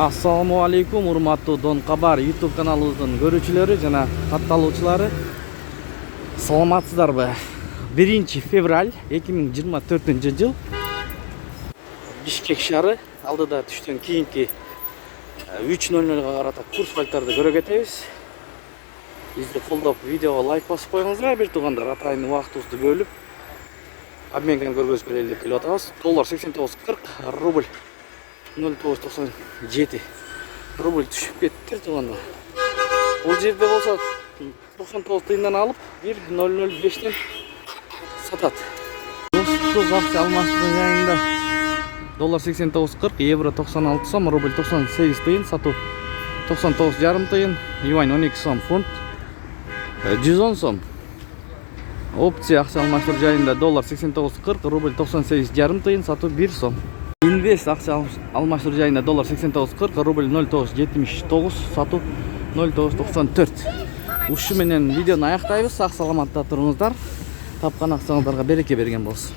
Assalamu alaikum, урматтуу Дон Кабар YouTube каналыбыздын көрүүчүлөрү жана катталуучулары. Саламатсыздарбы? 1 февраль 2024-жыл. Бишкек шаары алдыда түштөн кийинки 3:00 карата курс файлдарды көрө кетебиз. Бизди колдоп, видеого лайк басып коюңуздар, бир туугандар. Атайын убактыбызды бөлүп обменген көргөзүп берели деп келип атабыз. Доллар 89.40, рубль 0.97 рубль түшүп кетти туугандар. Бул жерде болсо 99 тыйындан алып 1.005тен сатат. Достук акча алмаштыруу жайында доллар 89.40, евро 96 сом, рубль 98 тыйын, сатуу 99,5 тыйын, юань 12 сом, фунт 110 сом. Опция акча алмаштыруу жайында доллар 89.40, рубль 98,5 тыйын, сатуу 1 сом. Инвест акча алмаштыруу жайында доллар 89.40, рубль 0.79, сатуу 0.94. Ушу менен видеону аяктайбыз. Сак саламатта туруңуздар. Тапкан акчаңыздарга береке берген болсун.